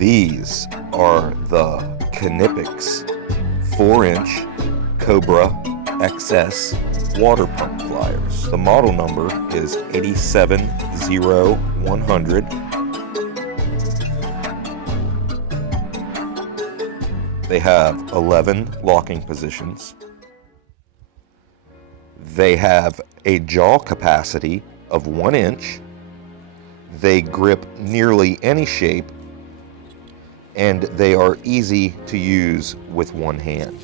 These are the Knipex 4-inch Cobra XS water pump pliers. The model number is 870-100. They have 11 locking positions. They have a jaw capacity of 1 inch. They grip nearly any shape, and they are easy to use with one hand.